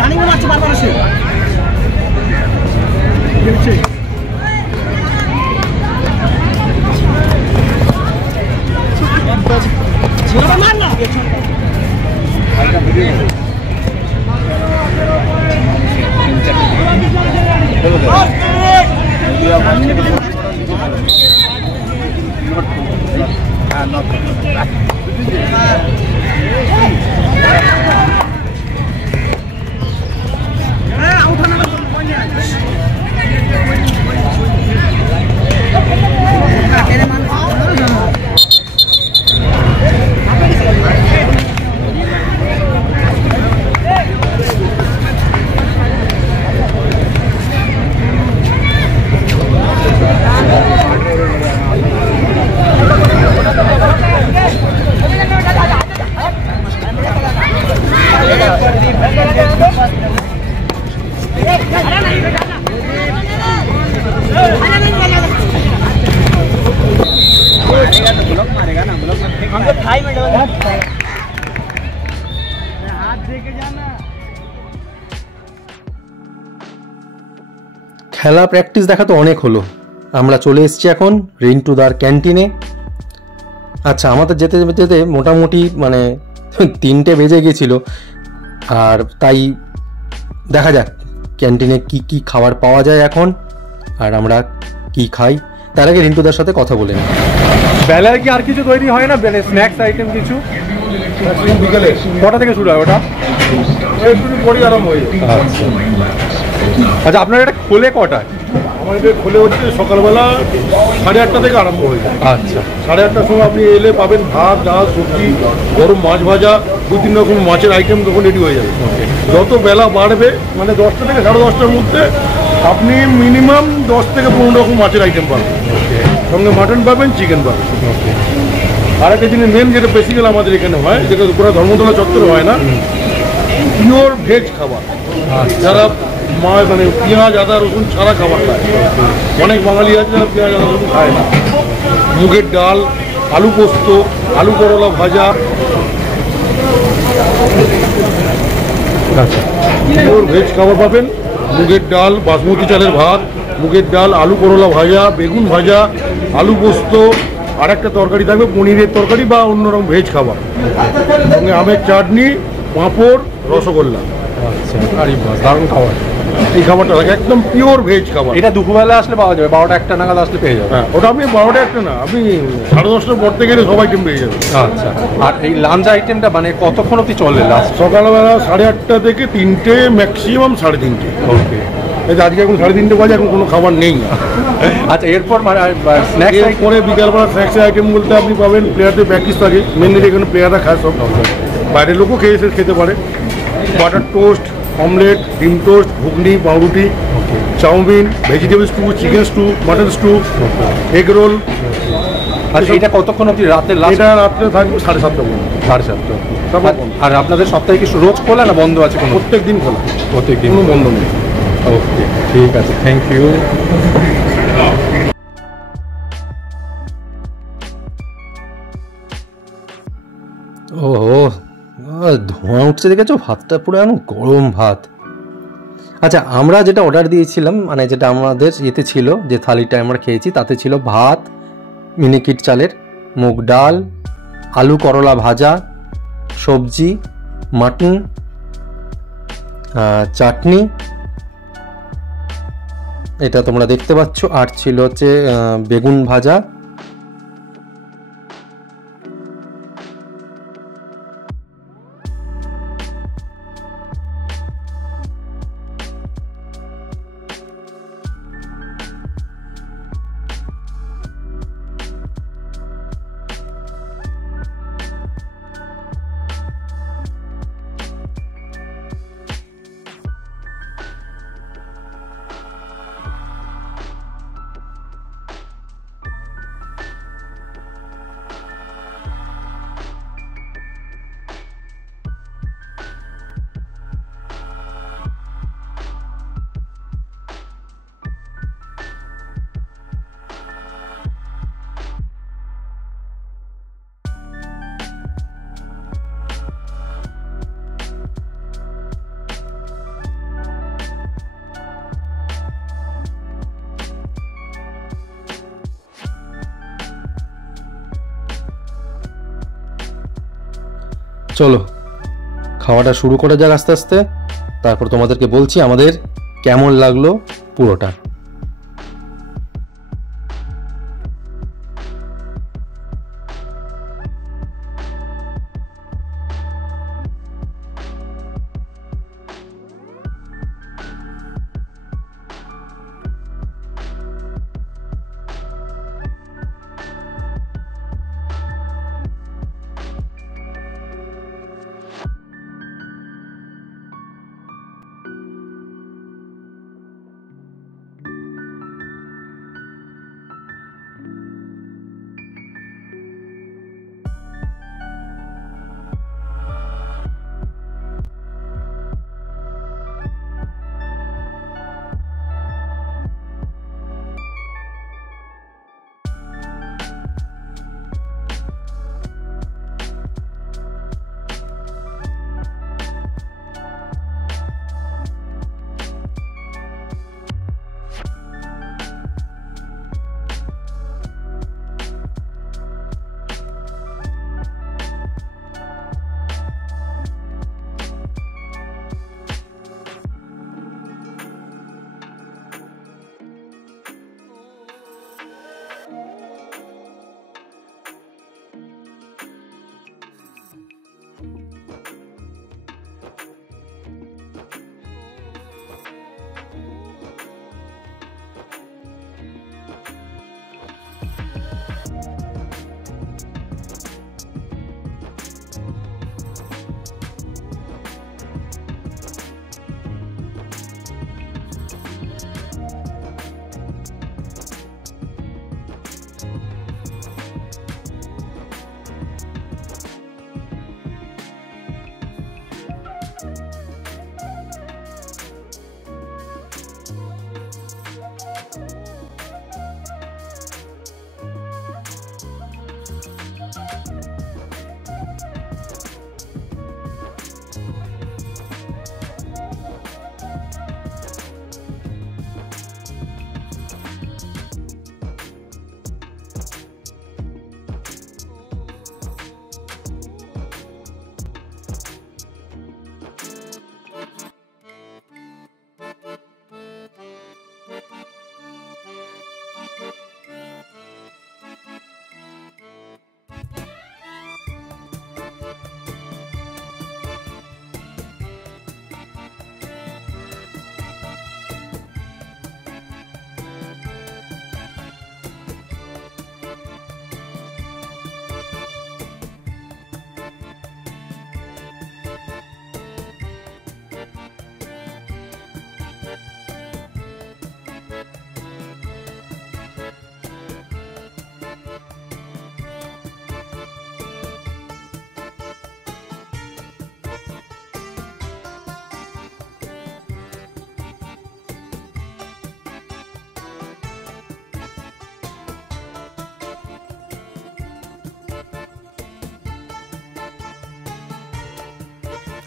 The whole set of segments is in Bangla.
রানিং মারছে বারবার আসে মার না খেলা প্র্যাকটিস দেখা তো অনেক হলো, আমরা চলে এসেছি এখন রিন্টুদার ক্যান্টিনে। আচ্ছা, আমাদের যেতে যেতে মোটামুটি মানে 3টে বেজে গেছিল, আর তাই দেখা যাক ক্যান্টিনে কি কি খাবার পাওয়া যায় এখন, আর আমরা কি খাই। তার আগে রিন্টুদার সাথে কথা বলে নিই। বেলায় কি আর কিছু তৈরি হয় না, স্ন্যাক্স আইটেম কিছু? বিকেলে কটা থেকে শুরু হয় ওটা? একটু পরে আরম্ভ হয়ে যায়। আচ্ছা, আপনার এটা খোলে কটায়? আমাদের খোলে হচ্ছে সকালবেলা 8:30 থেকে আরম্ভ হয়ে যায়। আচ্ছা, 8:30টার সময় আপনি এলে পাবেন ভাত, ডাল, সবজি, গরম মাছ ভাজা, 2-3 রকম মাছের আইটেম তখন রেডি হয়ে যাবে। যত বেলা বাড়বে মানে 10টা থেকে 10:30টার মধ্যে আপনি মিনিমাম 10 থেকে 15 রকম মাছের আইটেম পাবেন, সঙ্গে মাটন পাবেন, চিকেন পাবেন। আর একটা জিনিস মেন যেটা বেসিক্যাল আমাদের এখানে হয়, যেটা পুরো ধর্মতলা চত্বরে হয় না, পিওর ভেজ খাবার। যারা মানে পেঁয়াজ আদা রসুন ছাড়া খাবার খায়, অনেক বাঙালি আছে যারা পেঁয়াজ আদা রসুন খায় না। মুগের ডাল, আলু পোস্ত, আলু করলা ভাজা, পিওর ভেজ খাবার পাবেন। মুগের ডাল, বাসমতি চালের ভাত, মুগের ডাল, আলু করলা ভাজা, বেগুন ভাজা, আলু পোস্ত, আর একটা তরকারি থাকবে পনিরের তরকারি বা অন্যরকম ভেজ খাবার, সঙ্গে আমের চাটনি, পাঁপড়, রসগোল্লা। আচ্ছা, দারুণ খাবার। এই খাবারটা লাগে একদম পিওর ভেজ খাবার। এটা দুপুরবেলা আসলে পাওয়া যাবে, 12টা-1টা নাগাদ আসলে পেয়ে যাবে। হ্যাঁ, ওটা আপনি 12টা-1টা না, আপনি 10:30টার পর থেকে সব আইটেম পেয়ে যাবেন। আচ্ছা, আর এই লাঞ্চ আইটেমটা মানে কতক্ষণ অবধি চলে? লাস্ট সকালবেলা 8:30 থেকে 3টে, ম্যাক্সিমাম 3:30। ওকে, আজকে এখন 3:30 বাজে, এখন কোনো খাবার নেই। আচ্ছা, এরপর স্ন্যাক্স পরে বিকালবেলা স্ন্যাক্সের আইটেম বলতে আপনি পাবেন, প্লেয়ারদের প্র্যাকটিস থাকে মেনলি, এখানে প্লেয়াররা খায় সব, বাইরের লোকও খেতে পারে। বাটার টোস্ট, অমলেট, ডিম টোস্ট, ঘুগনি, পাউরুটি, chowmein, vegetable stew, chicken stew, mutton stew, egg roll. আচ্ছা, এটা কতক্ষণ অবধি? রাতে? এটা রাত্রে থাকবে 7:30 পর্যন্ত। 7:30। আর আপনাদের সপ্তাহে কি রোজ খোলা না বন্ধ আছে? প্রত্যেক দিন খোলা, প্রত্যেক দিন, কোনো বন্ধ নেই। ওকে, ঠিক আছে, থ্যাংক ইউ। ওহো, ধোঁয়া উঠছে দেখেছো? ভাতটা পুরো এমন গরম ভাত। আচ্ছা, আমরা যেটা অর্ডার দিয়েছিলাম, মানে যেটা আমাদের ইয়েতে ছিল, যে থালিটা আমরা খেয়েছি, তাতে ছিল ভাত, মিনিকিট চালের, মুগ ডাল, আলু করলা ভাজা, সবজি, মাটন, চাটনি, এটা তোমরা দেখতে পাচ্ছ, আর ছিল হচ্ছে বেগুন ভাজা। চলো খাওয়াটা শুরু করা যাক আস্তে আস্তে, তারপর তোমাদেরকে বলছি আমাদের কেমন লাগলো পুরোটা।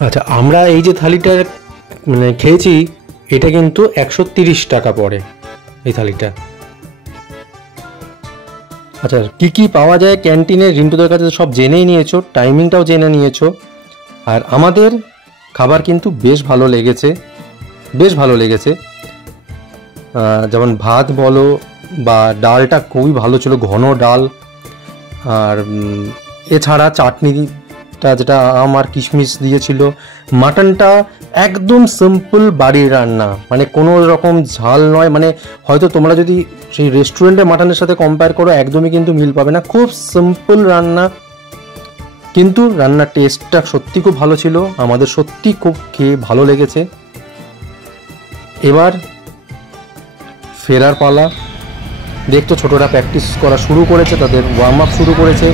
আচ্ছা, আমরা এই যে থালিটা মানে খেয়েছি এটা কিন্তু 130 টাকা পড়ে এই থালিটা। আচ্ছা, কি কি পাওয়া যায় ক্যান্টিনে রিন্টুদের কাছে সব জেনেই নিয়েছো, টাইমিংটাও জেনে নিয়েছো। আর আমাদের খাবার কিন্তু বেশ ভালো লেগেছে, বেশ ভালো লেগেছে। যেমন ভাত বলো বা ডালটা খুবই ভালো ছিল, ঘন ডাল। আর এছাড়া চাটনিটা যেটা আম আর কিশমিশ দিয়েছিল। মাটনটা একদম সিম্পল বাড়ির রান্না, মানে কোনো রকম ঝাল নয়। মানে হয়তো তোমরা যদি সেই রেস্টুরেন্টের মাটনের সাথে কম্পেয়ার করো একদমই কিন্তু মিল পাবে না, খুব সিম্পল রান্না। কিন্তু রান্নার টেস্টটা সত্যি খুব ভালো ছিল, আমাদের সত্যি খুব খেয়ে ভালো লেগেছে। এবার ফেরার পালা। দেখতো ছোটরা প্র্যাকটিস করা শুরু করেছে, তাদের ওয়ার্ম আপ শুরু করেছে।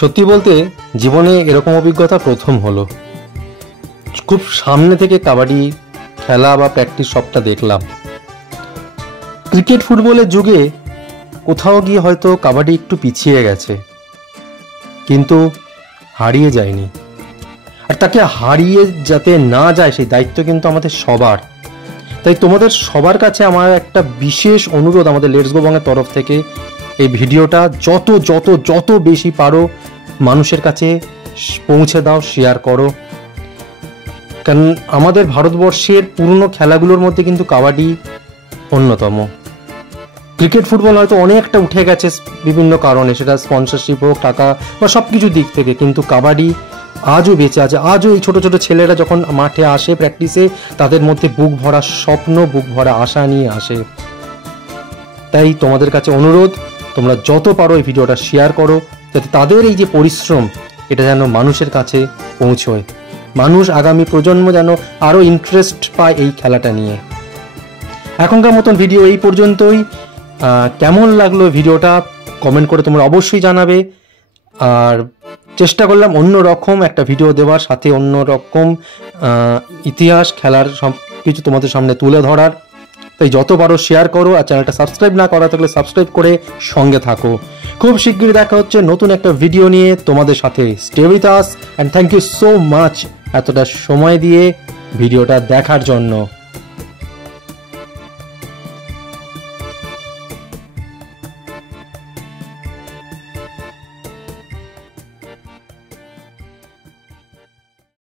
সত্যি বলতে জীবনে এরকম অভিজ্ঞতা প্রথম হলো। খুব সামনে থেকে কাবাডি খেলা বা প্র্যাকটিস সবটা দেখলাম। ক্রিকেট ফুটবলের যুগে কোথাও গিয়ে হয়তো কাবাডি একটু পিছিয়ে গেছে, কিন্তু হারিয়ে যায়নি। আর তাকে হারিয়ে যাতে না যায় সেই দায়িত্ব কিন্তু আমাদের সবার। তাই তোমাদের সবার কাছে আমার একটা বিশেষ অনুরোধ, আমাদের লেটস গো বংয়ের তরফ থেকে এই ভিডিওটা যত যত যত বেশি পারো মানুষের কাছে পৌঁছে দাও, শেয়ার করো। কারণ আমাদের ভারতবর্ষের পুরনো খেলাগুলোর মধ্যে কিন্তু কাবাডি অন্যতম। ক্রিকেট ফুটবল হয়তো অনেকটা উঠে গেছে বিভিন্ন কারণে, সেটা স্পন্সরশিপ হোক, টাকা বা সব কিছু দিক থেকে, কিন্তু কাবাডি আজও বেঁচে আছে। আজও এই ছোট ছোট ছেলেরা যখন মাঠে আসে প্র্যাকটিসে, তাদের মধ্যে বুক ভরা স্বপ্ন, বুক ভরা আশা নিয়ে আসে। তাই তোমাদের কাছে অনুরোধ, তোমরা যত পারো এই ভিডিওটা শেয়ার করো, যাতে তাদের এই যে পরিশ্রম এটা যেন মানুষের কাছে পৌঁছয়, মানুষ আগামী প্রজন্ম যেন আরও ইন্টারেস্ট পায় এই খেলাটা নিয়ে। এখনকার মতন ভিডিও এই পর্যন্তই। কেমন লাগলো ভিডিওটা কমেন্ট করে তোমরা অবশ্যই জানাবে। আর চেষ্টা করলাম অন্য রকম একটা ভিডিও দেওয়ার, সাথে অন্য রকম ইতিহাস খেলার সব কিছু তোমাদের সামনে তুলে ধরার। তাই যত পারো শেয়ার করো, আর চ্যানেলটা সাবস্ক্রাইব না করা থাকলে সাবস্ক্রাইব করে সঙ্গে থাকো। খুব শিগগিরই দেখা হচ্ছে নতুন একটা ভিডিও নিয়ে তোমাদের সাথে। Stay with us and thank you so much এতটা সময় দিয়ে ভিডিওটা দেখার জন্য।